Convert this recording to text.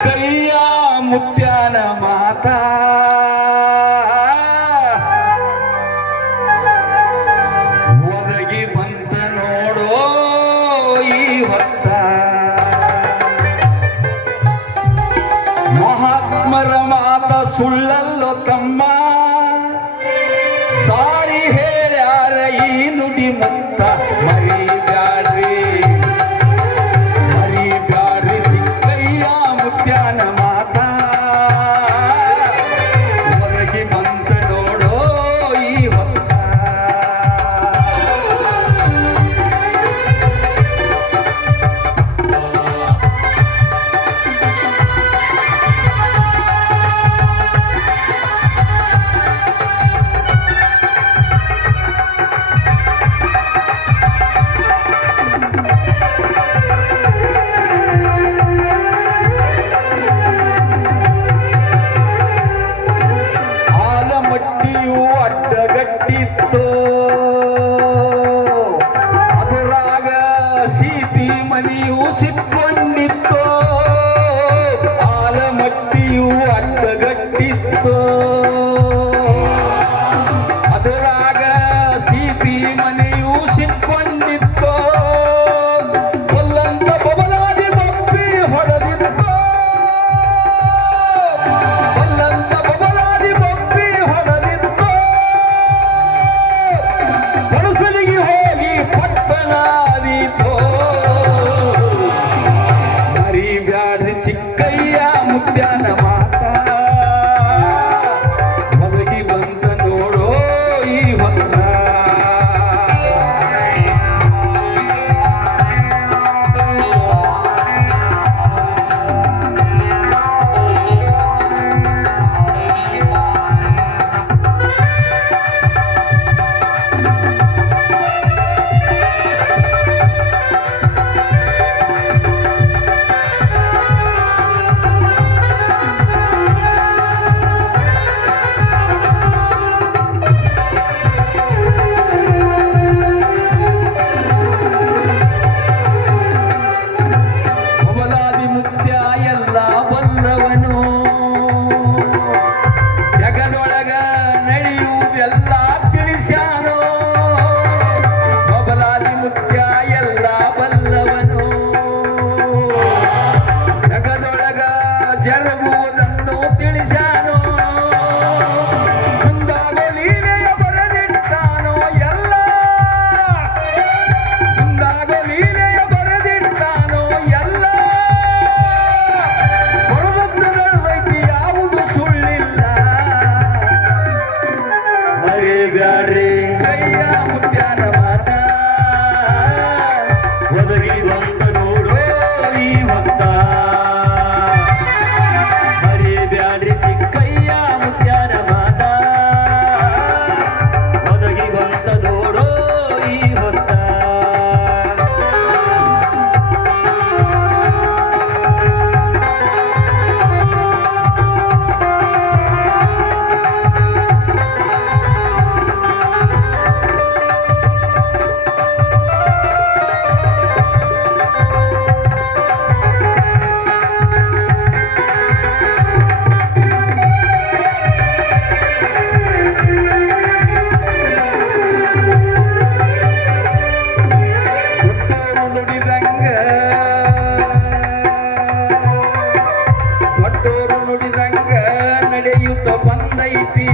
ಕೈಯ ಮುತ್ಯಾನ ಮಾತಾ ಒದಗಿ ಬಂತ ನೋಡೋ ಈ ಹೊತ್ತ ಮಹಾತ್ಮರ ಮಾತ ಸುಳ್ಳಲ್ಲೋ ತಮ್ಮ ಸಾರಿ ಹೇಳ್ಯಾರ ಈ ನುಡಿ ಮುತ್ತ ಮರಿಬ್ಯಾಡ್ರಿ ಚಿಕ್ಕಯ್ಯ ಮುತ್ಯಾನ ಮಾತಾ ಒದಗಿ ಬಂತ ನೋಡೋ ಈ ಹೊತ್ತ ಅಡ್ಡಗಟ್ಟಿತ್ತು ಅದರಾಗ ಸೀತಿ ಮನೆಯು ಸಿಕ್ಕೊಂಡಿತ್ತು ಆಲಮಟ್ಟಿಯು ಅಡ್ಡಗಟ್ಟಿತ್ತು ಅದರಾಗ ಸೀತಿ ಮನೆಯು ಸಿಕ್ಕೊಂಡಿತ್ತು ಕೊಲ್ಲಂತ ಬಬಲಾದಿ ಬಪ್ಪಿ ಹೊಡೆದಿತ್ತು ಕೊಲ್ಲಂತ ಬಬಲಾದಿ ಬಪ್ಪಿ ಹೊಡೆದಿತ್ತು ಕನಸಲಿಗೆ ಹೋಗಿ ಪಟ್ಟಣಾದೀತೋ ಮರಿಬ್ಯಾಡ್ರಿ ಚಿಕ್ಕಯ್ಯ ಮುತ್ಯಾನ ಮಾತಾ ಒದಗಿ ಬಂತ ನೋಡೋ ಈ ಹೊತ್ತ ಜರುಗುವುದನ್ನು ತಿಳಿಸಾನೋ ಮುಂದಾಗ ಲೀಲೆಯ ಬರೆದಿಟ್ಟಾನೋ ಎಲ್ಲ ಮುಂದಾಗ ಲೀಲೆಯ ಬರೆದಿಟ್ಟಾನೋ ಎಲ್ಲ ಬರುವುದು ನಡೆದೈತಿ ಯಾವುದು ಸುಳ್ಳಿಲ್ಲ ಮರಿಬ್ಯಾಡ್ರಿ ಕೈಯ ಮುತ್ಯಾನ ಮಾತಾ ಒದಗಿ ಬಂತ ನೋಡೋ ಈ ಹೊತ್ತ ಚಿಕ್ಕಯ್ಯ ಮುತ್ಯಾನ ಮಾತಾ ಒದಗಿ ಬಂತ ನೋಡೋ ಈ ಹೊತ್ತ ನುಡಿದಂಗ ನಡೆಯುತ್ತ ಬಂದೈತಿ